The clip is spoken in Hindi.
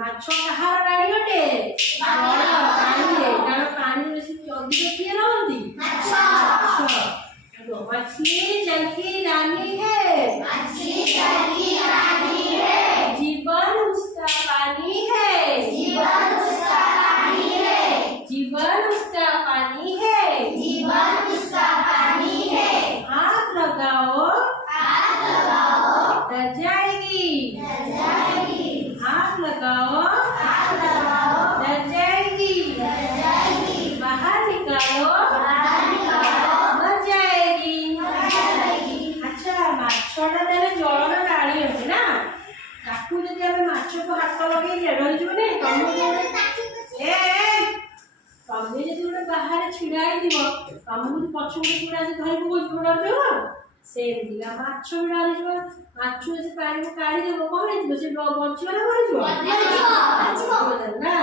ମାଛ କାହାର ରାଣୀ ଅଟେ? ପାଣିରେ, କାରଣ ପାଣିରେ ବେଶୀ ଅଧିକ କିଏ ରହନ୍ତି? ମାଛ। मछली जल की रानी है, जीवन उसका पानी है, जीवन उसका पानी है, हाथ लगाओ डर जाएगी, हाथ लगाओ डर जाएगी, बाहर निकालो मर जाएगी। अच्छा माछटा देले जलर राणी अटे ना, ताकू जदि आमे माछ को हाथ लगे डरी जीव ने तमे जदि गोटे बाहर छिड़ा दिव तुमको पछ गुड़ा धरी पकड़ डर जाओ सेमती माछ भी डरी जीव। माछ जदि पानी को काढ़ी देव कौन हो से बचिव ना मर जीव ना।